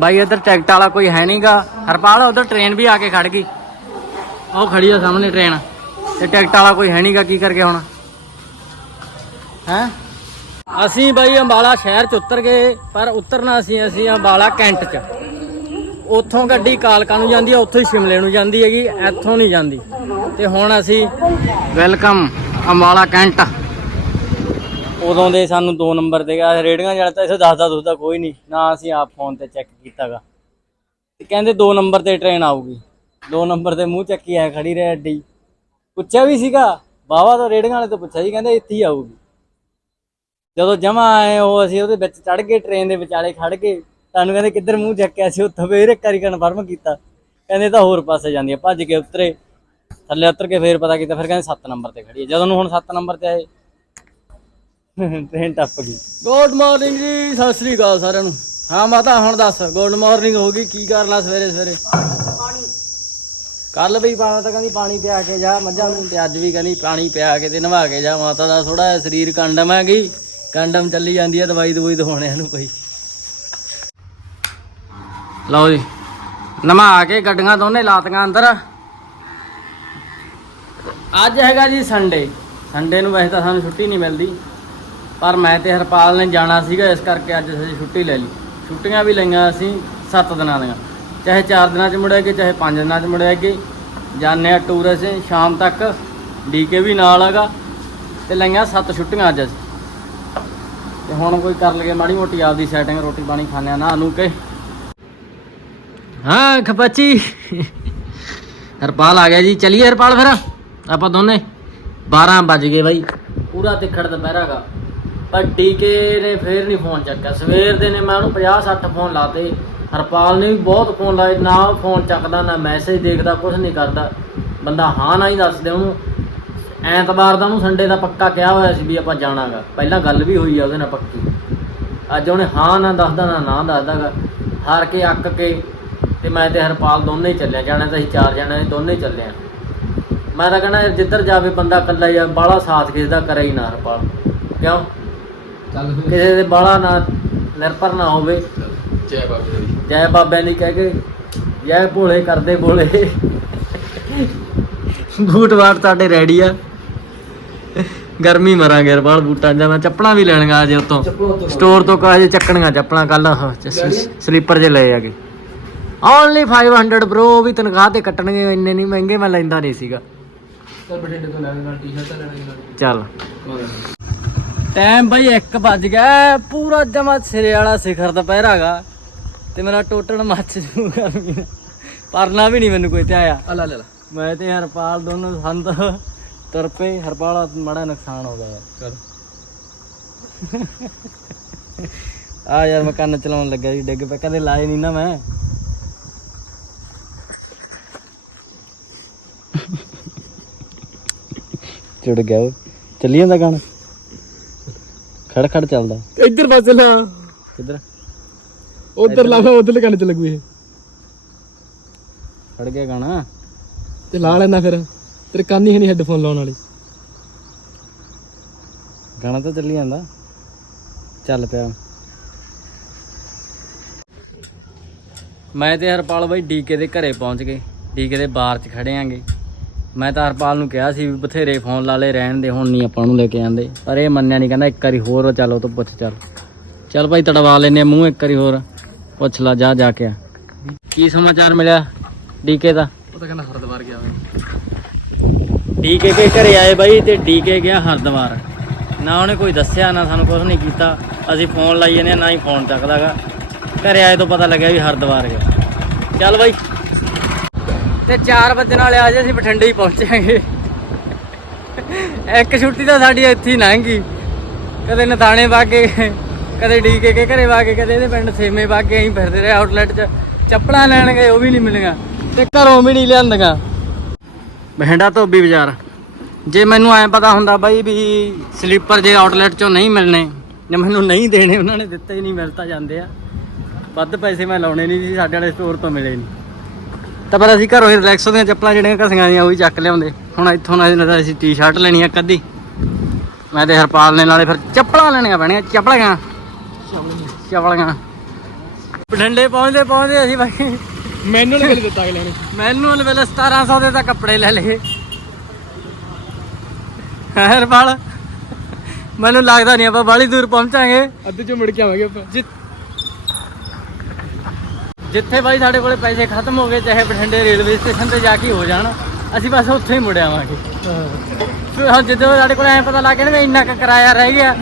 ਬਾਈ, ਇੱਧਰ ਟਿਕਟ ਵਾਲਾ ਕੋਈ ਹੈ ਨਹੀਂਗਾ। ਹਰਪਾਲ, ਉਧਰ ਟ੍ਰੇਨ ਵੀ ਆ ਕੇ ਖੜ ਗਈ। ਉਹ ਖੜੀ ਆ ਸਾਹਮਣੇ ਟ੍ਰੇਨ ਤੇ ਟਿਕਟ ਵਾਲਾ ਕੋਈ ਹੈ ਨਹੀਂਗਾ, ਕੀ ਕਰਕੇ ਹੁਣ? ਹੈ? ਅਸੀਂ ਬਾਈ ਅੰਬਾਲਾ ਸ਼ਹਿਰ ਚ ਉਤਰ ਗਏ, ਪਰ ਉਤਰਨਾ ਅਸੀਂ ਅਸੀਂ ਅੰਬਾਲਾ ਕੈਂਟ ਚ। ਉੱਥੋਂ ਗੱਡੀ ਕਾਲਕਾ ਨੂੰ ਜਾਂਦੀ ਹੈ ਉੱਥੋਂ ਹੀ ਸ਼ਿਮਲੇ ਨੂੰ ਜਾਂਦੀ ਹੈਗੀ, ਇੱਥੋਂ ਨਹੀਂ ਜਾਂਦੀ। ਤੇ ਹੁਣ ਅਸੀਂ ਵੈਲਕਮ ਅੰਬਾਲਾ ਕੈਂਟ। ਉਦੋਂ ਦੇ ਸਾਨੂੰ 2 ਨੰਬਰ ਤੇ ਗਿਆ, ਰੇੜੀਆਂ ਜਿਹੜਾ ਤਾਂ ਇਸੇ ਦੱਸਦਾ ਦੁੱਸਦਾ ਕੋਈ ਨਹੀਂ, ਨਾ ਅਸੀਂ ਆਪ ਫੋਨ ਤੇ ਚੈੱਕ ਕੀਤਾਗਾ। ਤੇ ਕਹਿੰਦੇ 2 ਨੰਬਰ ਤੇ ਟ੍ਰੇਨ ਆਊਗੀ। 2 ਨੰਬਰ ਤੇ ਮੂੰਹ ਚੱਕੀ ਐ ਖੜੀ ਰਹਿ ਅੱਡੀ। ਪੁੱਛਿਆ ਵੀ ਸੀਗਾ ਬਾਵਾ ਤਾਂ ਰੇੜੀਆਂ ਵਾਲੇ ਤੋਂ ਪੁੱਛਿਆ ਸੀ, ਕਹਿੰਦੇ ਇੱਥੇ ਹੀ ਆਊਗੀ। ਜਦੋਂ ਜਮਾ ਆਏ, ਉਹ ਅਸੀਂ ਉਹਦੇ ਵਿੱਚ ਚੜ ਗਏ ਟ੍ਰੇਨ ਦੇ ਵਿਚਾਲੇ ਖੜ ਗਏ। ਤੁਹਾਨੂੰ ਕਹਿੰਦੇ ਕਿੱਧਰ ਮੂੰਹ ਚੱਕਿਆ ਸੀ, ਉੱਥੇ ਫੇਰ ਇੱਕ ਵਾਰੀ ਕਨਫਰਮ ਕੀਤਾ। ਕਹਿੰਦੇ ਤਾਂ ਹੋਰ ਪਾਸੇ ਜਾਂਦੀ ਆ, ਭੱਜ ਕੇ ਉਤਰੇ। ਥੱਲੇ ਉਤਰ ਕੇ ਫੇਰ ਪਤਾ ਕੀਤਾ, ਫਿਰ ਕਹਿੰਦੇ 7 ਨੰਬਰ ਤੇ ਖੜੀ ਹੈ ਜਦੋਂ ਨੂੰ ਹੁਣ 7 ਨੰਬਰ ਤੇ ਆਏ ਟ੍ਰੇਨ ਟੱਪ ਗਈ। ਗੁੱਡ ਮਾਰਨਿੰਗ ਜੀ ਸਤਿ ਸ੍ਰੀ ਅਕਾਲ ਸਾਰਿਆਂ ਨੂੰ। ਹਾਂ ਮਾਤਾ ਹੁਣ ਦੱਸ ਗੁੱਡ ਮਾਰਨਿੰਗ ਹੋ ਗਈ ਕੀ ਕਰਨਾ ਸਵੇਰੇ ਸਵੇਰੇ? ਕੱਲ ਵੀ ਪਾਣਾ ਤਾਂ ਕਹਿੰਦੀ ਪਾਣੀ ਪਿਆ ਕੇ ਜਾ ਮੱਝਾਂ ਨੂੰ ਤੇ ਅੱਜ ਵੀ ਕਹਿੰਦੀ ਪਾਣੀ ਪਿਆ ਕੇ ਤੇ ਨਵਾ ਕੇ ਜਾ ਮਾਤਾ ਦਾ ਥੋੜਾ ਸਰੀਰ ਕੰਡਮ ਹੈ ਗਈ ਕੰਡਮ ਚੱਲੀ ਜਾਂਦੀ ਹੈ ਦਵਾਈ ਦਵਾਈ ਦਵਾਉਣੇ ਨੂੰ ਕੋਈ। ਲਓ ਜੀ ਨਮਾ ਕੇ ਗੱਡੀਆਂ ਦੋਨੇ ਲਾਤੀਆਂ ਅੰਦਰ। ਅੱਜ ਹੈਗਾ ਜੀ ਸੰਡੇ ਸੰਡੇ ਨੂੰ ਵੈਸੇ ਤਾਂ ਸਾਨੂੰ ਛੁੱਟੀ ਨਹੀਂ ਮਿਲਦੀ। ਪਰ ਮੈਂ ਤੇ ਹਰਪਾਲ ਨੇ ਜਾਣਾ ਸੀਗਾ, ਇਸ ਕਰਕੇ ਅੱਜ ਅਸੀਂ ਛੁੱਟੀ ਲੈ ਲਈ। ਛੁੱਟੀਆਂ ਵੀ ਲਈਆਂ ਅਸੀਂ 7 ਦਿਨਾਂ ਦੀਆਂ। ਚਾਹੇ 4 ਦਿਨਾਂ ਚ ਮੁੜੇਗੇ ਚਾਹੇ 5 ਦਿਨਾਂ ਚ ਮੁੜੇਗੇ ਜਾਣੇ ਆ ਟੂਰ ਅਸੀਂ, ਸ਼ਾਮ ਤੱਕ ਡੀਕੇ ਵੀ ਨਾਲ ਹੈਗਾ। ਤੇ ਲਈਆਂ 7 ਛੁੱਟੀਆਂ ਅੱਜ ਅਸੀਂ। ਤੇ ਹੁਣ ਕੋਈ ਕਰ ਲਈਏ ਮਾੜੀ ਮੋਟੀ ਆਪਦੀ ਸੈਟਿੰਗ ਰੋਟੀ ਪਾਣੀ ਖਾਣੇ ਆ ਨਾ ਨੂੰ ਕੇ। ਹਾਂ, ਖਪਚੀ। ਹਰਪਾਲ ਆ ਗਿਆ ਜੀ। ਚਲਿਏ ਹਰਪਾਲ ਫਿਰ। ਆਪਾਂ ਦੋਨੇ। 12 ਵੱਜ ਗਏ ਬਾਈ। ਪੂਰਾ ਤਿੱਖੜ ਦੁਪਹਿਰਾਗਾ ਪਰ ਟੀਕੇ ਨੇ ਫੇਰ ਨਹੀਂ ਫੋਨ ਚੱਕਿਆ। ਸਵੇਰ ਦੇ ਨੇ ਮੈਂ ਉਹਨੂੰ 50 60 ਫੋਨ ਲਾਤੇ। ਹਰਪਾਲ ਨੇ ਵੀ ਬਹੁਤ ਫੋਨ ਲਾਏ। ਨਾ ਉਹ ਫੋਨ ਚੱਕਦਾ, ਨਾ ਮੈਸੇਜ ਦੇਖਦਾ ਕੁਝ ਨਹੀਂ ਕਰਦਾ। ਬੰਦਾ ਹਾਂ, ਨਾ ਹੀ ਦੱਸਦੇ ਉਹਨੂੰ। ਐਤਵਾਰ ਦਾ ਉਹਨੂੰ ਸੰਡੇ ਦਾ ਪੱਕਾ ਕਿਹਾ ਹੋਇਆ ਸੀ ਵੀ ਆਪਾਂ ਜਾਣਾਗਾ। ਪਹਿਲਾਂ ਗੱਲ ਵੀ ਹੋਈ ਆ ਉਹਦੇ ਨਾਲ ਪੱਕੀ। ਅੱਜ ਉਹਨੇ ਹਾਂ ਨਾ ਦੱਸਦਾ, ਨਾ ਨਾ ਦੱਸਦਾਗਾ। ਹਾਰ ਕੇ, ਅੱਕ ਕੇ ਤੇ ਮੈਂ ਤੇ ਹਰਪਾਲ ਦੋਨੇ ਹੀ ਚੱਲਿਆ ਜਾਣਾ ਤਾਂ ਅਸੀਂ ਚਾਰ ਜਣੇ ਦੋਨੇ ਹੀ ਚੱਲੇ ਆ। ਮੈਂ ਤਾਂ ਕਹਿੰਦਾ, ਜਿੱਧਰ ਜਾਵੇ ਬੰਦਾ ਇਕੱਲਾ ਹੀ ਆ, ਬਾਹਲਾ ਸਾਥ ਕਿਸੇ ਦਾ ਕਰੇ ਹੀ ਨਾ ਹਰਪਾਲ। ਕਿਉਂ? ਚੱਲ ਫਿਰ। ਕਿਸੇ ਦੇ ਬਾਹਲਾ ਨਾ ਨਿਰਭਰ ਨਾ ਹੋਵੇ। ਜੈ ਬਾਬੇ ਦੀ। ਜੈ ਬਾਬਿਆਂ ਦੀ ਕਹਿ ਕੇ ਜੈ ਭੋਲੇ ਕਰਦੇ ਭੋਲੇ। ਬੂਟ ਬਾਟ ਤੁਹਾਡੇ ਰੈਡੀ ਆ? ਗਰਮੀ ਮਰਾਂਗੇ ਹਰਪਾਲ ਬੂਟਾਂ ਦਾ ਮੈਂ ਚੱਪਲਾਂ ਵੀ ਲੈਣੀਆਂ ਅਜੇ ਉਤੋਂ। ਸਟੋਰ ਤੋਂ ਕਾਜੇ ਚੱਕਣੀਆਂ ਚੱਪਲਾਂ ਕੱਲ ਸਲੀਪਰ ਜੇ ਲਏ ਆਗੇ ਓਨਲੀ 500 ਬ్రో ਉਹ ਵੀ ਤਨਖਾਹ ਤੇ ਕੱਟਣਗੇ ਇੰਨੇ ਨਹੀਂ ਮਹਿੰਗੇ ਮੈਂ ਲੈਂਦਾ ਨਹੀਂ ਸੀਗਾ। ਚੱਲ ਬਠਿੰਡੇ ਤੋਂ ਲੈ ਲੈਣਾ ਟੀ-ਸ਼ਰਟ ਲੈਣੀ ਨਾਲ ਚੱਲ। ਟਾਈਮ ਬਈ 1 ਵੱਜ ਗਿਆ ਪੂਰਾ ਜਮਾ ਸਿਰੇ ਵਾਲਾ ਸਿਖਰ ਦੁਪਹਿਰ ਹੈਗਾ ਤੇ ਮੇਰਾ ਟੋਟਲ ਮੱਚ ਜੂ ਗਰਮੀ ਨਾਲ। ਪਰਨਾ ਵੀ ਨਹੀਂ ਮੈਨੂੰ ਕੋਈ ਤੇ ਆਇਆ। ਆ ਲੈ ਲੈ ਲੈ। ਮੈਂ ਤੇ ਹਰਪਾਲ ਦੋਨੋਂ ਸੰਦ ਤੁਰ ਪਏ ਹਰਪਾਲ ਦਾ ਮਾੜਾ ਨੁਕਸਾਨ ਹੋ ਗਿਆ। ਯਾਰ ਚੱਲ। ਆ ਯਾਰ ਮੈਂ ਕੰਨ ਚਲਾਉਣ ਲੱਗਾ ਸੀ ਡਿੱਗ ਪਿਆ। ਕਦੇ ਲਾਏ ਨਹੀਂ ਨਾ ਮੈਂ। ਚੁੜ ਗਿਆ ਉਹ ਚੱਲੀ ਜਾਂਦਾ ਗਾਣਾ? ਖੜ ਖੜ ਚੱਲਦਾ। ਇੱਧਰ ਬਸ ਲਾ ਕਿੱਧਰ? ਉਧਰ ਲਾਵਾ ਉਧਰ ਕੰਨ ਚ ਲੱਗੂ ਇਹ। ਖੜ ਗਿਆ ਗਾਣਾ। ਤੇ ਲਾ ਲੈਣਾ ਫਿਰ। ਤੇਰੇ ਕੰਨ ਹੀ ਨਹੀਂ ਹੈੱਡਫੋਨ ਲਾਉਣ ਵਾਲੀ। ਗਾਣਾ ਤਾਂ ਚੱਲੀ ਜਾਂਦਾ। ਚੱਲ ਪਿਆ। ਮੈਂ ਤੇ ਹਰਪਾਲ ਬਾਈ ਡੀਕੇ ਦੇ ਘਰੇ ਪਹੁੰਚ ਗਏ। ਡੀਕੇ ਦੇ ਬਾਰ 'ਚ ਖੜੇ ਆਂਗੇ। ਮੈਂ ਤਾਂ ਹਰਪਾਲ ਨੂੰ ਕਿਹਾ ਸੀ ਵੀ ਬਥੇਰੇ ਫੋਨ ਲਾ ਲੈ ਰਹਿਣ ਦੇ ਹੁਣ ਨਹੀਂ ਆਪਾਂ ਨੂੰ ਲੈ ਕੇ ਆਂਦੇ ਪਰ ਇਹ ਮੰਨਿਆ ਨਹੀਂ ਕਹਿੰਦਾ ਇੱਕ ਵਾਰੀ ਹੋਰ ਚੱਲ ਉਹ ਤੋਂ ਪੁੱਛ ਚੱਲ। ਚੱਲ ਭਾਈ ਤੜਵਾ ਲੈਨੇ ਮੂੰਹ ਇੱਕ ਵਾਰੀ ਹੋਰ। ਪੁੱਛ ਲਾ ਜਾ ਜਾ ਕੇ ਆ। ਕੀ ਸਮਾਚਾਰ ਮਿਲਿਆ ਡੀਕੇ ਦਾ? ਉਹ ਤਾਂ ਕਹਿੰਦਾ ਹਰਦਵਾਰ ਗਿਆ ਡੀਕੇ ਕੇ ਘਰੇ ਆਏ ਬਾਈ ਤੇ ਡੀਕੇ ਗਿਆ ਹਰਦਵਾਰ ਨਾ ਉਹਨੇ ਕੋਈ ਦੱਸਿਆ ਨਾ ਸਾਨੂੰ ਕੁਝ ਨਹੀਂ ਕੀਤਾ। ਅਸੀਂ ਫੋਨ ਲਾਈ ਜਾਂਦੇ ਨਾ ਹੀ ਫੋਨ ਚੱਕਦਾਗਾ ਘਰੇ ਆਏ ਤੋਂ ਪਤਾ ਲੱਗਿਆ ਵੀ ਹਰਦਵਾਰ ਗਿਆ। ਚੱਲ ਬਾਈ ਤੇ 4 ਵਜੇ ਨਾਲ ਆ ਜੇ ਅਸੀਂ ਬਠਿੰਡੇ ਹੀ ਪਹੁੰਚਾਂਗੇ ਇੱਕ ਛੁੱਟੀ ਤਾਂ ਸਾਡੀ ਇੱਥੇ ਹੀ ਲੰਘ ਕਦੇ ਨਥਾਣੇ ਵਾਗੇ ਕਦੇ ਡੀਕੇ ਕੇ ਘਰੇ ਵਾਗੇ ਕਦੇ ਇਹਦੇ ਪਿੰਡ ਸੇਮੇ ਵਾਗੇ ਅਸੀਂ ਫਿਰਦੇ ਰਹੇ ਆਊਟਲੈਟ 'ਚ। ਚੱਪਲਾਂ ਲੈਣ ਗਏ ਉਹ ਵੀ ਨਹੀਂ ਮਿਲੀਆਂ ਤੇ ਘਰੋਂ ਵੀ ਨਹੀਂ ਲਿਆਂਦੀਆਂ। ਬਹਿੰਡਾ ਧੋਬੀ ਬਾਜ਼ਾਰ। ਜੇ ਮੈਨੂੰ ਐ ਪਤਾ ਹੁੰਦਾ ਬਾਈ ਵੀ ਸਲੀਪਰ ਜੇ ਆਊਟਲੈਟ ਚੋਂ ਨਹੀਂ ਮਿਲਣੇ ਜਾਂ ਮੈਨੂੰ ਨਹੀਂ ਦੇਣੇ ਉਹਨਾਂ ਨੇ ਦਿੱਤੇ ਹੀ ਨਹੀਂ ਮਿਲ ਤਾਂ ਜਾਂਦੇ ਆ। ਵੱਧ ਪੈਸੇ ਮੈਂ ਲਾਉਣੇ ਨਹੀਂ ਸੀ ਸਾਡੇ ਵਾਲੇ ਸਟੋਰ ਤੋਂ ਮਿਲੇ ਨਹੀਂ। ਤਾਂ ਪਰ ਅਸੀਂ ਘਰੋਂ ਹੀ ਰਿਲੈਕਸ ਦੀਆਂ ਚੱਪਲਾਂ ਜਿਹੜੀਆਂ ਘਸੀਆਂ ਦੀਆਂ ਉਹ ਹੀ ਚੱਕ ਲਿਆਉਂਦੇ। ਹੁਣ ਇੱਥੋਂ ਨਾ ਅਸੀਂ ਟੀ-ਸ਼ਰਟ ਲੈਣੀ ਆ ਕੱਦੀ ਮੈਂ ਤੇ ਹਰਪਾਲ ਨੇ ਨਾਲੇ ਫਿਰ ਚੱਪਲਾਂ ਲੈਣੀਆਂ ਪੈਣੀਆਂ ਚੱਪਲਾਂ ਚੱਪਲਾਂ ਬਠਿੰਡੇ ਪਹੁੰਚਦੇ ਪਹੁੰਚਦੇ ਅਸੀਂ ਬਾਈ। ਮੈਨੂੰ ਨਹੀਂ ਦਿੱਤਾ ਅਗਲੇ ਨੇ। ਮੈਨੂੰ ਉਹਨੇ ਵੇਲੇ 1700 ਦੇ ਤਾਂ ਕੱਪੜੇ ਲੈ ਲਏ। ਹਰਪਾਲ। ਮੈਨੂੰ ਲੱਗਦਾ ਨਹੀਂ ਆਪਾਂ ਬਾਲੀ ਦੂਰ ਪਹੁੰਚਾਂਗੇ। ਅੱਧੇ ਚੋਂ ਮੁੜ ਕੇ ਆਵਾਂਗੇ ਆਪਾਂ। ਜਿੱਥੇ ਬਾਈ ਸਾਡੇ ਕੋਲੇ ਪੈਸੇ ਖਤਮ ਹੋ ਗਏ ਚਾਹੇ ਬਠਿੰਡੇ ਰੇਲਵੇ ਸਟੇਸ਼ਨ ਤੇ ਜਾ ਕੇ ਹੋ ਜਾਣ ਅਸੀਂ ਬਸ ਉੱਥੇ ਹੀ ਮੁੜ ਆਵਾਂਗੇ ਫਿਰ ਹੁਣ ਜਦੋਂ ਸਾਡੇ ਕੋਲ ਐ ਪਤਾ ਲੱਗ ਗਿਆ ਨਾ ਵੀ ਇੰਨਾ ਕੁ ਕਿਰਾਇਆ ਰਹਿ ਗਿਆ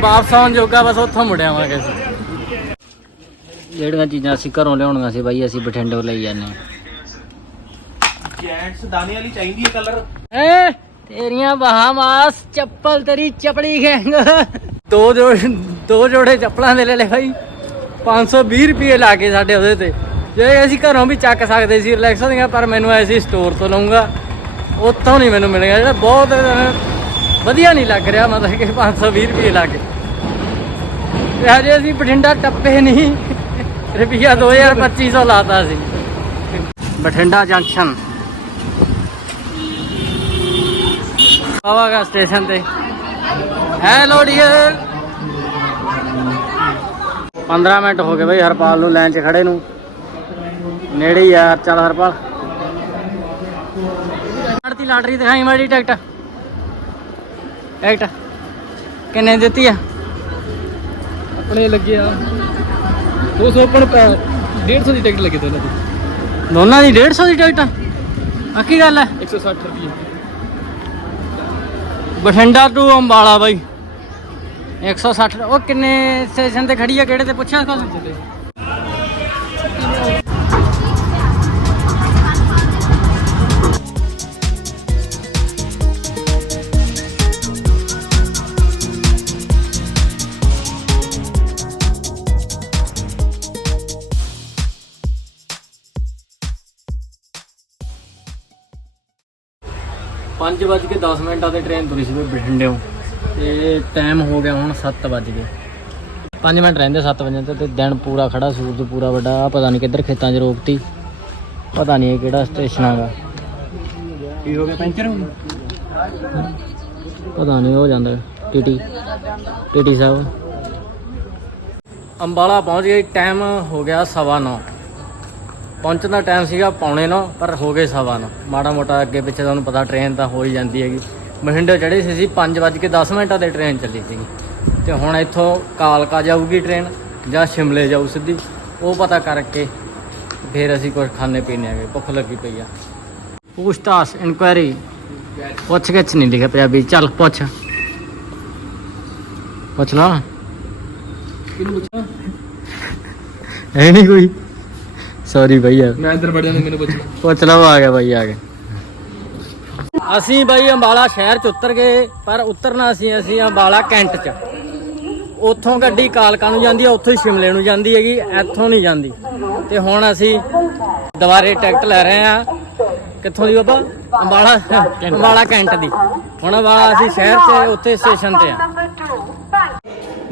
ਵਾਪਸ ਆਉਣ ਜੋਗਾ ਬਸ ਉੱਥੋਂ ਮੁੜ ਆਵਾਂਗੇ ਅਸੀਂ। ਜਿਹੜੀਆਂ ਚੀਜ਼ਾਂ ਅਸੀਂ ਘਰੋਂ ਲਿਆਉਣੀਆਂ ਸੀ ਬਾਈ ਅਸੀਂ ਬਠਿੰਡੋਂ ਲਈ ਜਾਂਦੇ ਜੈਂਟਸ ਦਾਣੇ ਵਾਲੀ ਚਾਹੀਦੀ ਹੈ ਕਲਰ ਏ ਤੇਰੀਆਂ ਬਾਹਾਂ ਮਾਸ ਚੱਪਲ ਤੇਰੀ ਚਪਲੀ ਖੈਂਗ ਦੋ ਜੋ ਦੋ ਜੋੜੇ ਚੱਪਲਾਂ ਦੇ ਲੈ ਲੈ ਭਾਈ 520 ਰੁਪਏ ਲਾ ਕੇ ਸਾਡੇ ਉਹਦੇ ਤੇ। ਜੇ ਅਸੀਂ ਘਰੋਂ ਵੀ ਚੱਕ ਸਕਦੇ ਸੀ ਰਿਲੈਕਸ ਦੀਆਂ, ਪਰ ਮੈਨੂੰ ਐਸੀ ਸਟੋਰ ਤੋਂ ਲਵਾਂਗਾ ਉੱਥੋਂ ਨਹੀਂ ਮੈਨੂੰ ਮਿਲੇਗਾ ਜਿਹੜਾ ਬਹੁਤ, ਵਧੀਆ ਨਹੀਂ ਲੱਗ ਰਿਹਾ ਮਤਲਬ ਕਿ 520 ਰੁਪਏ ਲਾ ਕੇ। ਤੇ ਹਜੇ ਅਸੀਂ ਬਠਿੰਡਾ ਟੱਪੇ ਨਹੀਂ। ਰੁਪਿਆ 2250 ਲਾਤਾ ਸੀ। ਬਠਿੰਡਾ ਜੰਕਸ਼ਨ। ਆਵਾਗਾ ਸਟੇਸ਼ਨ ਤੇ। Hello dear. 15 ਮਿੰਟ ਹੋ ਗਏ ਬਈ ਹਰਪਾਲ ਨੂੰ ਲਾਈਨ 'ਚ ਖੜੇ ਨੂੰ। ਨੇੜੇ ਹੀ ਯਾਰ ਚੱਲ ਹਰਪਾਲ। ਲੜਤੀ ਲਾਟਰੀ ਦਿਖਾਈ ਮਾੜੀ ਟਿਕਟ। ਟਿਕਟ ਕਿੰਨੇ ਦਿੱਤੀ ਆ? ਆਪਣੇ ਲੱਗੇ ਆ। 200 ਆਪਣ 150 ਦੀ ਟਿਕਟ ਲੱਗੀ ਦੋਨਾਂ ਦੀ। ਦੋਨਾਂ ਦੀ 150 ਦੀ ਟਿਕਟ? ਆ ਕੀ ਗੱਲ ਹੈ 160 ਰੁਪਏ ਬਠਿੰਡਾ ਟੂ ਅੰਬਾਲਾ ਬਾਈ। 160 ਉਹ ਕਿੰਨੇ ਸਟੇਸ਼ਨ ਤੇ ਖੜੀ ਆ, ਕਿਹੜੇ ਤੇ ਪੁੱਛਿਆ ਕੋਲ ਪੰਜ ਵੱਜ ਕੇ 10 ਮਿੰਟਾਂ ਤੇ ਟ੍ਰੇਨ ਤੁਰੀ ਸੀ ਬਈ ਤੇ ਟਾਈਮ ਹੋ ਗਿਆ ਹੁਣ 7 ਵੱਜ ਗਏ। 5 ਮਿੰਟ ਰਹਿੰਦੇ 7 ਵਜੇ ਤੇ ਤੇ ਦਿਨ ਪੂਰਾ ਖੜਾ ਸੂਰਜ ਪੂਰਾ ਵੱਡਾ ਪਤਾ ਨਹੀਂ ਕਿੱਧਰ ਖੇਤਾਂ 'ਚ ਰੋਕਤੀ। ਪਤਾ ਨਹੀਂ ਇਹ ਕਿਹੜਾ ਸਟੇਸ਼ਨ ਆਗਾ ਕੀ ਹੋ ਗਿਆ? ਪੈਂਚਰ ਹੋ ਗਿਆ ਪਤਾ ਨਹੀਂ ਹੋ ਜਾਂਦਾ ਟੀਟੀ ਟੀਟੀ ਸਾਹਿਬ। ਅੰਬਾਲਾ ਪਹੁੰਚ ਗਏ ਟਾਈਮ ਹੋ ਗਿਆ ਸਵਾ ਨੌ। ਪਹੁੰਚਣ ਦਾ ਟਾਈਮ ਸੀਗਾ ਪੌਣੇ ਨੌ ਪਰ ਹੋ ਗਏ ਸਵਾ ਨੌ। ਮਾੜਾ ਮੋਟਾ ਅੱਗੇ ਪਿੱਛੇ ਤੁਹਾਨੂੰ ਪਤਾ ਟ੍ਰੇਨ ਤਾਂ ਹੋ ਹੀ ਜਾਂਦੀ ਹੈਗੀ। ਬਠਿੰਡੇ ਚੜ੍ਹੇ ਸੀ ਅਸੀਂ 5 ਵੱਜ ਕੇ 10 ਮਿੰਟਾਂ ਤੇ ਟ੍ਰੇਨ ਚੱਲੀ ਸੀਗੀ। ਤੇ ਹੁਣ ਇੱਥੋਂ ਕਾਲਕਾ ਜਾਊਗੀ ਟ੍ਰੇਨ ਜਾਂ ਸ਼ਿਮਲੇ ਜਾਊ ਸਿੱਧੀ। ਉਹ ਪਤਾ ਕਰਕੇ ਫਿਰ ਅਸੀਂ ਕੁਝ ਖਾਣੇ ਪੀਣੇ ਆਗੇ ਭੁੱਖ ਲੱਗੀ ਪਈ ਆ। ਪੁੱਛਤਾਛ ਇਨਕੁਆਇਰੀ ਪੁੱਛ ਗਿੱਛ ਨਹੀਂ ਲਿਖਿਆ ਪੰਜਾਬੀ। ਚੱਲ ਪੁੱਛ। ਪੁੱਛ ਲਾ। ਕਿਹਨੂੰ ਪੁੱਛਾਂ? ਹੈ ਨਹੀਂ ਕੋਈ। ਸੌਰੀ ਭਈਆ ਮੈਂ ਅੰਦਰ ਵੜ ਜਾਂਦਾ ਮੈਨੂੰ ਪੁੱਛਣਾ ਪੁੱਛ ਲਓ ਆ ਗਿਆ ਬਾਈ ਆ ਗਿਆ। ਅਸੀਂ ਬਾਈ ਅੰਬਾਲਾ ਸ਼ਹਿਰ ਚ ਉਤਰ ਗਏ, ਪਰ ਉਤਰਨਾ ਸੀ ਅਸੀਂ ਅੰਬਾਲਾ ਕੈਂਟ ਚ। ਉੱਥੋਂ ਗੱਡੀ ਕਾਲਕਾ ਨੂੰ ਜਾਂਦੀ ਆ, ਉੱਥੋਂ ਹੀ ਸ਼ਿਮਲੇ ਨੂੰ ਜਾਂਦੀ ਹੈਗੀ, ਇੱਥੋਂ ਨਹੀਂ ਜਾਂਦੀ। ਤੇ ਹੁਣ ਅਸੀਂ ਦੁਬਾਰੇ ਟਿਕਟ ਲੈ ਰਹੇ ਆ ਕਿੱਥੋਂ ਦੀ ਬਾਬਾ? ਅੰਬਾਲਾ ਅੰਬਾਲਾ ਕੈਂਟ ਦੀ। ਹੁਣ ਅੰਬਾਲਾ ਅਸੀਂ ਸ਼ਹਿਰ ਚ ਉੱਥੇ ਸਟੇਸ਼ਨ ਤੇ ਆ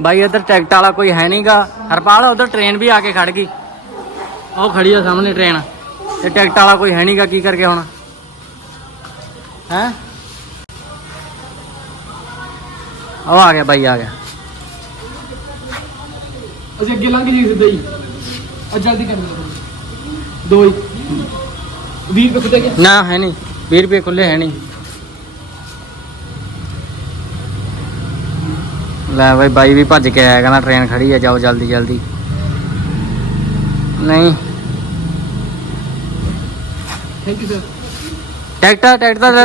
ਬਾਈ, ਇੱਧਰ ਟਿਕਟ ਵਾਲਾ ਕੋਈ ਹੈ ਨਹੀਂਗਾ ਹਰਪਾਲ, ਉਧਰ ਟ੍ਰੇਨ ਵੀ ਆ ਕੇ ਖੜ ਗਈ। ਉਹ ਖੜੀ ਆ ਸਾਹਮਣੇ ਟ੍ਰੇਨ। ਤੇ ਟਿਕਟ ਵਾਲਾ ਕੋਈ ਹੈ ਨਹੀਂਗਾ ਕੀ ਕਰਕੇ ਹੁਣ? ਹੈ? ਉਹ ਆ ਗਿਆ ਬਾਈ ਆ ਗਿਆ। ਅਸੀਂ ਅੱਗੇ ਲੰਘ ਜੀ ਸਿੱਧਾ ਹੀ ਆ ਜਲਦੀ ਕਰ। ਦੋ ਦੋ ਹੀ 20 ਰੁਪਏ ਕਿਤੇ ਗਿਆ ਨਾ ਹੈ ਨਹੀਂ। 20 ਰੁਪਏ ਖੁੱਲੇ ਹੈ ਨਹੀਂ। ਲੈ ਬਾਈ ਬਾਈ ਵੀ ਭੱਜ ਕੇ ਆਇਆ ਕਹਿੰਦਾ ਟ੍ਰੇਨ ਖੜੀ ਆ ਜਾਓ ਜਲਦੀ ਜਲਦੀ। ਨਹੀਂ। Thank you sir ticket ticket ਦੇ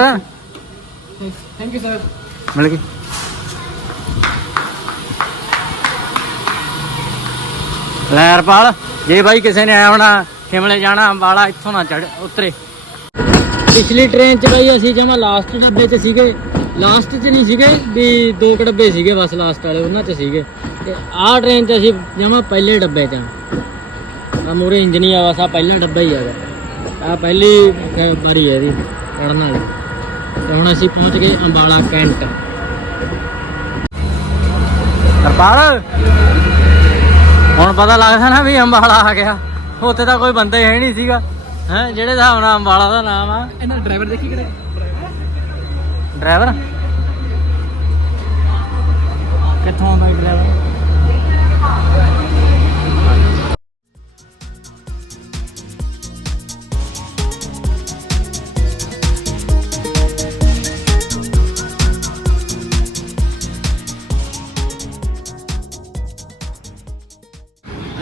ਥੈਂਕ ਯੂ ਸਰ ਮਿਲ ਗਈ ਲੈ ਹਰਪਾਲ ਜੇ ਬਾਈ ਕਿਸੇ ਨੇ ਆਇਆ ਹੋਣਾ ਸ਼ਿਮਲੇ ਜਾਣਾ ਅੰਬਾਲਾ ਇੱਥੋਂ ਨਾ ਚੜ ਉਤਰੇ ਪਿਛਲੀ ਟ੍ਰੇਨ 'ਚ ਬਾਈ ਅਸੀਂ ਜਮਾ ਲਾਸਟ ਡੱਬੇ 'ਚ ਸੀਗੇ ਲਾਸਟ 'ਚ ਨਹੀਂ ਸੀਗੇ ਵੀ ਦੋ ਕੁ ਡੱਬੇ ਸੀਗੇ ਬਸ ਲਾਸਟ ਵਾਲੇ ਉਹਨਾਂ 'ਚ ਸੀਗੇ ਤੇ ਆਹ ਟ੍ਰੇਨ 'ਚ ਅਸੀਂ ਜਮਾ ਪਹਿਲੇ ਡੱਬੇ 'ਚ ਆ ਮੂਰੇ ਇੰਜਨੀ ਆ ਬਸ ਆ ਪਹਿਲਾ ਡੱਬਾ ਹੀ ਹੈਗਾ ਆ ਪਹਿਲੀ ਵਾਰੀ ਹੈ ਇਹਦੀ ਚੜਨ ਵਾਲੀ। ਤੇ ਹੁਣ ਅਸੀਂ ਪਹੁੰਚ ਗਏ ਅੰਬਾਲਾ ਕੈਂਟ। ਹਰਪਾਲ ਹੁਣ ਪਤਾ ਲੱਗਦਾ ਨਾ ਵੀ ਅੰਬਾਲਾ ਆ ਗਿਆ। ਉੱਥੇ ਤਾਂ ਕੋਈ ਬੰਦਾ ਹੀ ਹੈ ਨਹੀਂ ਸੀਗਾ। ਹੈ ਜਿਹੜੇ ਹਿਸਾਬ ਨਾਲ ਅੰਬਾਲਾ ਦਾ ਨਾਮ ਆ। ਇਹਨਾਂ ਡਰਾਈਵਰ ਦੇਖੀ ਕਿਹੜਾ? ਡਰਾਈਵਰ? ਕਿੱਥੋਂ ਆਉਂਦਾ ਡਰਾਈਵਰ?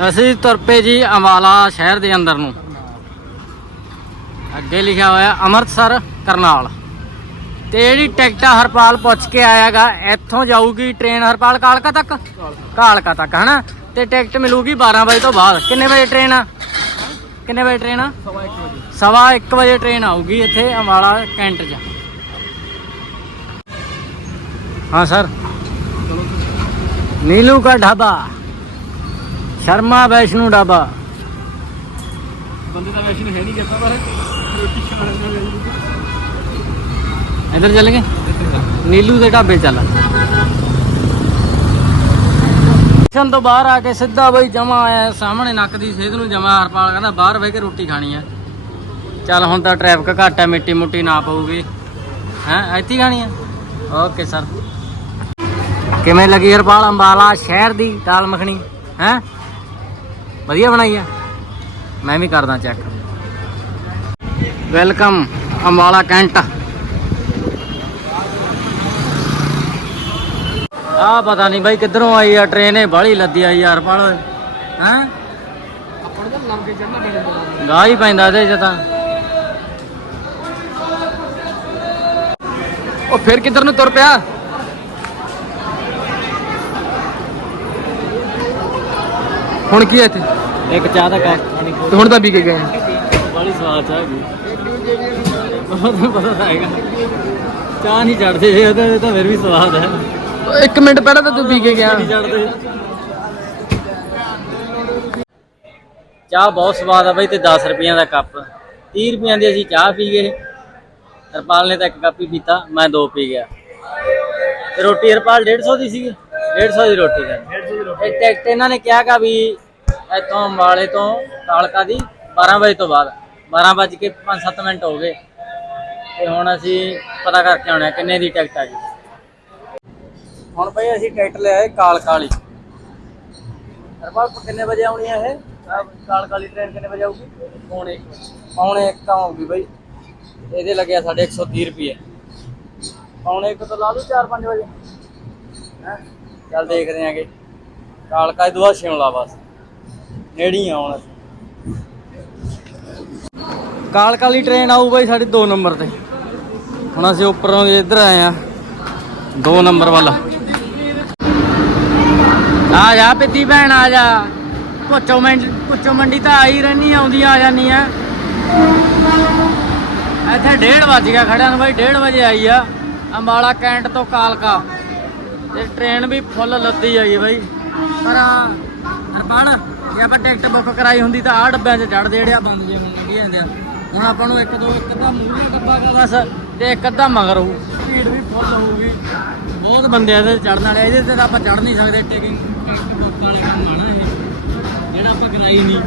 ਅਸੀਂ ਤੁਰ ਪਏ ਜੀ ਅੰਬਾਲਾ ਸ਼ਹਿਰ ਦੇ ਅੰਦਰ ਨੂੰ ਅੱਗੇ ਲਿਖਿਆ ਹੋਇਆ ਅੰਮ੍ਰਿਤਸਰ ਕਰਨਾਲ ਤੇ ਜਿਹੜੀ ਟਿਕਟ ਆ ਹਰਪਾਲ ਪੁੱਛ ਕੇ ਆਇਆਗਾ ਇੱਥੋਂ ਜਾਊਗੀ ਟ੍ਰੇਨ ਹਰਪਾਲ ਕਾਲਕਾ ਤੱਕ ਕਾਲਕਾ ਤੱਕ ਹਨਾ ਤੇ ਟਿਕਟ ਮਿਲੂਗੀ 12 ਵਜੇ ਤੋਂ ਬਾਅਦ ਕਿੰਨੇ ਵਜੇ ਟ੍ਰੇਨ ਆ ਕਿੰਨੇ ਵਜੇ ਟ੍ਰੇਨ ਆ ਸਵਾ ਇੱਕ ਵਜੇ ਸਵਾ 1 ਵਜੇ ਟ੍ਰੇਨ ਆਊਗੀ ਇੱਥੇ ਅੰਬਾਲਾ ਕੈਂਟ 'ਚ ਹਾਂ ਸਰ नीलू का ढाबा ਸ਼ਰਮਾ ਵੈਸ਼ਨੂ ਢਾਬਾ ਬੰਦੇ ਤਾਂ ਵੈਸ਼ਨੂ ਹੈ ਨਹੀਂ ਕਿਹਾ ਪਰ ਰੋਟੀ ਖਾਣ ਦਾ ਵੈਸ਼ਨੂ ਇੱਧਰ ਨੀਲੂ ਦੇ ਢਾਬੇ ਚੱਲ। ਸਟੇਸ਼ਨ ਤੋਂ ਬਾਹਰ ਆ ਕੇ ਸਿੱਧਾ ਬਈ ਜਮਾ ਆਇਆ ਸਾਹਮਣੇ ਨੱਕ ਦੀ ਸੇਧ ਨੂੰ ਜਮਾ ਹਰਪਾਲ ਕਹਿੰਦਾ ਬਾਹਰ ਬਹਿ ਕੇ ਰੋਟੀ ਖਾਣੀ ਆ। ਚੱਲ ਹੁਣ ਤਾਂ ਟ੍ਰੈਫਿਕ ਘੱਟ ਆ ਮਿੱਟੀ ਮੁੱਟੀ ਨਾ ਪਊਗੀ। ਹੈ ਇੱਥੇ ਖਾਣੀ ਆ? ਓਕੇ ਸਰ ਕਿਵੇਂ ਲੱਗੀ ਹਰਪਾਲ ਅੰਬਾਲਾ ਸ਼ਹਿਰ ਦੀ ਦਾਲ ਮੱਖਣੀ? ਹੈ? ਵਧੀਆ ਬਣਾਈ ਆ? ਮੈਂ ਵੀ ਕਰਦਾ ਚੈੱਕ ਵੈਲਕਮ ਅੰਬਾਲਾ ਕੈਂਟ। ਆ ਪਤਾ ਨਹੀਂ ਬਾਈ ਕਿੱਧਰੋਂ ਆਈ ਆ ਟ੍ਰੇਨ ਇਹ ਬਾਹਲੀ ਲੱਦੀ ਆ ਯਾਰ ਪਾਲ ਹੈ? ਆਪਾਂ ਨੂੰ ਤਾਂ ਲੰਮ ਕੇ ਗਾਹ ਹੀ ਪੈਂਦਾ ਇਹਦੇ ਚ ਤਾਂ। ਉਹ ਫਿਰ ਕਿੱਧਰ ਨੂੰ ਤੁਰ ਪਿਆ? ਹੁਣ ਕੀ ਹੈ ਇੱਥੇ? ਇੱਕ ਚਾਹ ਦਾ ਕੱਪ ਪਾਣੀ ਤੇ ਹੁਣ ਤਾਂ ਪੀ ਕੇ ਗਏ। ਆ। ਬਾਹਲੀ ਸਵਾਦ ਚਾਹ ਹੈਗੀ। ਬਹੁਤ ਪਤਾ ਤਾਂ ਹੈਗਾ। ਚਾਹ ਨਹੀਂ ਚੜਦੇ ਜੇ ਉਹਦਾ ਇਹ ਤਾਂ ਫਿਰ ਵੀ ਸਵਾਦ ਹੈ। ਇੱਕ ਮਿੰਟ ਪਹਿਲਾਂ ਤਾਂ ਤੂੰ ਪੀ ਕੇ ਗਿਆ। ਨਹੀਂ ਚੜਦੇ। ਚਾਹ ਬਹੁਤ ਸਵਾਦ ਆ ਬਾਈ ਤੇ 10 ਰੁਪਈਆਂ ਦਾ ਕੱਪ। 30 ਰੁਪਈਆਂ ਦੀ ਅਸੀਂ ਚਾਹ ਪੀ ਗਏ। ਹਰਪਾਲ ਨੇ ਤਾਂ ਇੱਕ ਕੱਪ ਹੀ ਪੀਤਾ ਮੈਂ ਦੋ ਪੀ ਗਿਆ। ਤੇ ਰੋਟੀ ਹਰਪਾਲ 150 ਦੀ ਸੀ 150 ਦੀ ਰੋਟੀ ਦਾ 150 ਦੀ ਰੋਟੀ। ਟਿਕਟ ਇਹਨਾਂ ਨੇ ਕਿਹਾ ਕਿ ਵੀ ਇੱਥੋਂ ਅੰਬਾਲੇ ਤੋਂ ਕਾਲਕਾ ਦੀ 12 ਵਜੇ ਤੋਂ ਬਾਅਦ। 12 ਵੱਜ ਕੇ 5-7 ਮਿੰਟ ਹੋ ਗਏ। ਤੇ ਹੁਣ ਅਸੀਂ ਪਤਾ ਕਰਕੇ ਆਉਣਾ ਕਿੰਨੇ ਦੀ ਟਿਕਟ ਆ ਗਈ। ਹੁਣ ਭਾਈ ਅਸੀਂ ਟਿਕਟ ਲਿਆ ਹੈ ਕਾਲਕਾ ਵਾਲੀ। ਹਰਪਾਲ ਕਿੰਨੇ ਵਜੇ ਆਉਣੀ ਹੈ ਇਹ? ਕਾਲਕਾ ਵਾਲੀ ਟ੍ਰੇਨ ਕਿੰਨੇ ਵਜੇ ਆਊਗੀ? ਪੌਣੇ ਪੌਣੇ 1 ਆਊਗੀ ਬਾਈ। ਇਹਦੇ ਲੱਗਿਆ ਸਾਡੇ 130 ਰੁਪਏ ਪੌਣੇ 1 ਤੋਂ ਲਾ ਲਓ 4-5 ਵਜੇ। ਹੈਂ? ਚੱਲ ਦੇਖਦੇ ਆਂਗੇ। ਕਾਲਕਾ ਦੁਆ ਸ਼ਿਮਲਾ ਬਸ। ਨੇੜੇ ਹੀ ਆਉਣ ਕਾਲਕਾ ਵਾਲੀ ਟ੍ਰੇਨ ਆਊ ਬਾਈ ਸਾਡੀ 2 ਨੰਬਰ ਤੇ। ਹੁਣ ਅਸੀਂ ਉੱਪਰੋਂ ਇੱਧਰ ਆਏ ਆ 2 ਨੰਬਰ ਵੱਲ। ਆ ਜਾ ਪਿੱਤੀ ਭੈਣ, ਆ ਜਾ। ਪੁੱਛੋ ਮੰਡੀ ਪੁੱਛੋ ਮੰਡੀ ਤਾਂ ਆਈ ਰਹਿਣੀ ਆਉਂਦੀ ਆ ਜਾਨੀ ਆ। ਇੱਥੇ 1:30 ਵੱਜ ਗਿਆ ਖੜਿਆਂ ਨੂੰ ਬਾਈ 1:30 ਵਜੇ ਆਈ ਆ। ਅੰਬਾਲਾ ਕੈਂਟ ਤੋਂ ਕਾਲਕਾ। ਤੇ ਟ੍ਰੇਨ ਵੀ ਫੁੱਲ ਲੱਦੀ ਹੈਗੀ ਬਾਈ। ਪਰ ਹਰਪਾਲ, ਜੇ ਆਪਾਂ ਟਿਕਟ ਬੁੱਕ ਕਰਾਈ ਹੁੰਦੀ ਤਾਂ ਆ ਡੱਬਿਆਂ 'ਚ ਚੜਦੇ ਜਿਹੜੇ ਆ ਬੰਦ ਜੇ ਹੁਣ ਲੱਗੀ ਜਾਂਦੇ ਆ। ਹੁਣ ਆਪਾਂ ਨੂੰ ਇੱਕ ਦੋ, ਇੱਕ ਅੱਧਾ ਮੂਹਰੇ ਡੱਬਾ ਦਾ ਬਸ, ਤੇ ਇੱਕ ਅੱਧਾ ਮਗਰ। ਹੋਊ ਭੀੜ ਵੀ ਫੁੱਲ ਹੋਊਗੀ। ਬਹੁਤ ਬੰਦੇ ਇਹਦੇ ਚੜਨ ਵਾਲੇ ਇਹਦੇ ਤੇ ਤਾਂ ਆਪਾਂ ਚੜ ਨਹੀਂ ਸਕਦੇ ਟਿਕਟ ਬੁੱਕ ਵਾਲੇ ਕੰਮ ਆਣਾ ਇਹ। ਜਿਹੜਾ ਆਪਾਂ ਕਰਾਈ ਨਹੀਂ।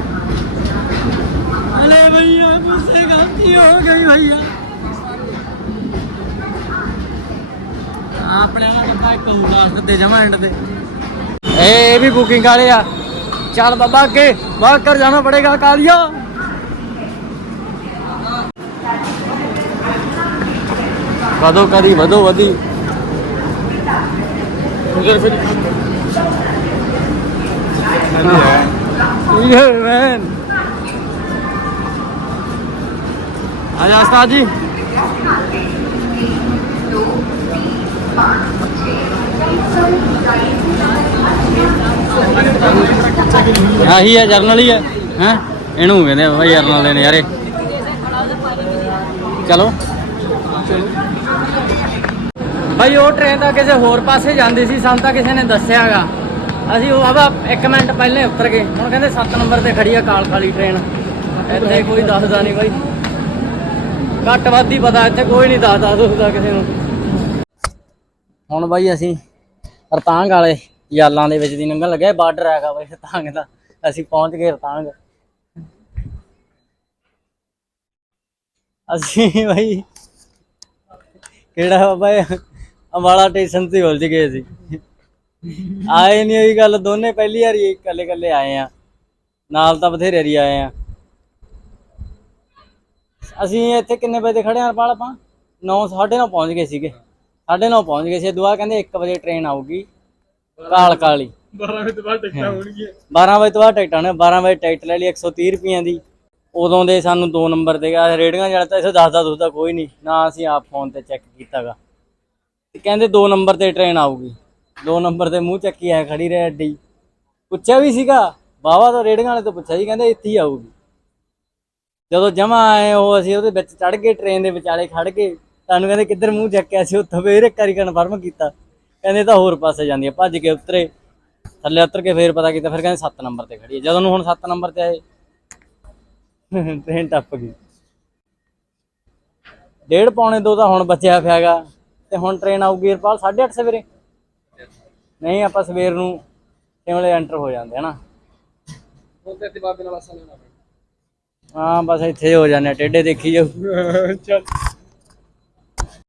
ਅਲੇ ਭਈਆ ਗੁੱਸੇ ਗਲਤੀ ਹੋ ਗਈ ਭਈਆ ਆਪਣੇ ਵਾਲਾ ਡੱਬਾ ਇੱਕ ਹੋਰ ਲਾਸਟ ਤੇ ਜਮਾ ਐਂਡ ਤੇ। ਇਹ ਇਹ ਵੀ ਬੁਕਿੰਗ ਵਾਲੇ ਆ ਚੱਲ ਬਾਬਾ ਅੱਗੇ ਵਾਕ ਕਰ ਜਾਣਾ ਪੜੇਗਾ ਕਾਲੀਆ ਵਧੋ ਕਦੀ ਵਧੋ ਵਧੀ। ਉਧਰ ਫਿਰ। ਇਹ ਮੈਨ ਆਜਾ ਉਸਤਾਦ ਜੀ। ਆਹੀ ਹੈ ਜਰਨਲ ਹੀ ਹੈ ਹੈ? ਇਹਨੂੰ ਕਹਿੰਦੇ ਆ ਭਾਈ ਜਰਨਲ ਦੇ ਨਜ਼ਾਰੇ। ਚਲੋ। ਭਾਈ ਉਹ ਟ੍ਰੇਨ ਤਾਂ ਕਿਸੇ ਹੋਰ ਪਾਸੇ ਜਾਂਦੀ ਸੀ, ਸਾਨੂੰ ਤਾਂ ਕਿਸੇ ਨੇ ਦੱਸਿਆਗਾ। ਅਸੀਂ ਉਹ ਆਵਾ 1 ਮਿੰਟ ਪਹਿਲੇ ਉਤਰ ਗਏ। ਹੁਣ ਕਹਿੰਦੇ 7 ਨੰਬਰ ਤੇ ਖੜੀ ਆ ਕਾਲਕਾ ਵਾਲੀ ਟ੍ਰੇਨ ਇੱਥੇ ਕੋਈ ਦੱਸਦਾ ਨਹੀਂ ਬਾਈ। ਘੱਟ ਵੱਧ ਹੀ ਪਤਾ, ਇੱਥੇ ਕੋਈ ਨਹੀਂ ਦੱਸਦਾ ਦੱਸਦਾ ਕਿਸੇ ਨੂੰ। ਹੁਣ ਬਾਈ ਅਸੀਂ ਰਤਾਂਗ ਵਾਲੇ ਯਾਲਾਂ ਦੇ ਵਿੱਚ ਦੀ ਲੰਘਣ ਲੱਗੇ, ਬਾਰਡਰ ਹੈਗਾ ਬਾਈ ਰਤਾਂਗ ਦਾ। ਅਸੀਂ ਪਹੁੰਚ ਗਏ ਰਤਾਂਗ। ਅਸੀਂ ਬਾਈ ਕਿਹੜਾ ਬਾਬਾ ਇਹ? ਅੰਬਾਲਾ ਸਟੇਸ਼ਨ ਤੇ ਉਲਝ ਗਏ ਸੀ। ਆਏ ਨਹੀਂ ਹੋਈ ਗੱਲ, ਦੋਨੇ ਪਹਿਲੀ ਵਾਰੀ ਇਕੱਲੇ ਇਕੱਲੇ ਆਏ ਆ। ਨਾਲ ਤਾਂ ਬਥੇਰੇ ਵਾਰੀ ਆਏ ਆ। ਅਸੀਂ ਇੱਥੇ ਕਿੰਨੇ ਵਜੇ ਖੜੇ ਹਾਂ ਹਰਪਾਲ ਆਪਾਂ? 9 9:30 ਪਹੁੰਚ ਗਏ ਸੀਗੇ। 9:30 ਪਹੁੰਚ ਗਏ ਸੀ। ਦੁਆ ਕਹਿੰਦੇ 1 ਵਜੇ ਟ੍ਰੇਨ ਆਊਗੀ। ਕਾਲਕਾ ਕਾਲੀ। 12 ਵਜੇ ਤੋਂ ਬਾਅਦ ਟਿਕਟਾਂ ਹੋਣਗੀਆਂ। 12 ਵਜੇ ਤੋਂ ਬਾਅਦ ਟਿਕਟਾਂ ਨੇ 12 ਵਜੇ ਟਿਕਟ ਲੈ ਲਈ 130 ਰੁਪਈਆਂ ਦੀ। ਉਦੋਂ ਦੇ ਸਾਨੂੰ 2 ਨੰਬਰ ਤੇ ਗਿਆ ਰੇੜੀਆਂ ਜਿਹੜਾ ਤਾਂ ਇਸੇ ਦੱਸਦਾ ਦੁਸਦਾ ਕੋਈ ਨਹੀਂ ਨਾ ਅਸੀਂ ਆਪ ਫੋਨ ਤੇ ਚੈੱਕ ਕੀਤਾਗਾ। ਤੇ ਕਹਿੰਦੇ 2 ਨੰਬਰ ਤੇ ਟ੍ਰੇਨ ਆਊਗੀ। 2 ਨੰਬਰ ਤੇ ਮੂੰਹ ਚੱਕੀ ਐ ਖੜੀ ਰਹਿ ਅੱਡੀ। ਪੁੱਛਿਆ ਵੀ ਸੀਗਾ ਬਾਵਾ ਤਾਂ ਰੇੜੀਆਂ ਵਾਲੇ ਤੋਂ ਪੁੱਛਿਆ ਸੀ ਕਹਿੰਦੇ ਇੱਥੇ ਹੀ ਆਊਗੀ। ਜਦੋਂ ਜਮਾ ਆਏ ਉਹ ਅਸੀਂ ਉਹਦੇ ਵਿੱਚ ਚੜ ਗਏ ਟ੍ਰੇਨ ਦੇ ਵਿਚਾਲੇ ਖੜ ਗਏ। ਸਾਨੂੰ ਕਹਿੰਦੇ ਕਿੱਧਰ ਮੂੰਹ ਚੱਕਿਆ ਸੀ ਉੱਥੋਂ ਫੇਰ ਇੱਕ ਵਾਰੀ ਕਨਫਰਮ ਕੀਤਾ। ਕਹਿੰਦੇ ਤਾਂ ਹੋਰ ਪਾਸੇ ਜਾਂਦੀ ਆ ਭੱਜ ਕੇ ਉਤਰੇ। ਥੱਲੇ ਉਤਰ ਕੇ ਫੇਰ ਪਤਾ ਕੀਤਾ ਫਿਰ ਕਹਿੰਦੇ 7 ਨੰਬਰ ਤੇ ਖੜੀ ਹੈ। ਜਦੋਂ ਨੂੰ ਹੁਣ 7 ਨੰਬਰ ਤੇ ਆਏ ਟ੍ਰੇਨ ਟੱਪ ਗਈ। ਡੇਢ ਪੌਣੇ ਦੋ ਤਾਂ ਹੁਣ ਬਚਿਆ ਪਿਆਗਾ ਤੇ ਹੁਣ ਟ੍ਰੇਨ ਆਊਗੀ ਹਰਪਾਲ 8:30 ਸਵੇਰੇ? ਨਹੀਂ ਆਪਾਂ ਸਵੇਰ ਨੂੰ ਸ਼ਿਮਲੇ ਐਂਟਰ ਹੋ ਜਾਂਦੇ ਹਨਾ? ਹੁਣ ਤੇ ਇੱਥੇ ਬਾਬੇ ਨਾਲ ਆਸਾਂ ਲੈਣਾ ਹਾਂ ਬਸ ਇੱਥੇ ਹੋ ਜਾਂਦੇ ਟੇਢੇ ਦੇਖੀ ਚੱਲ।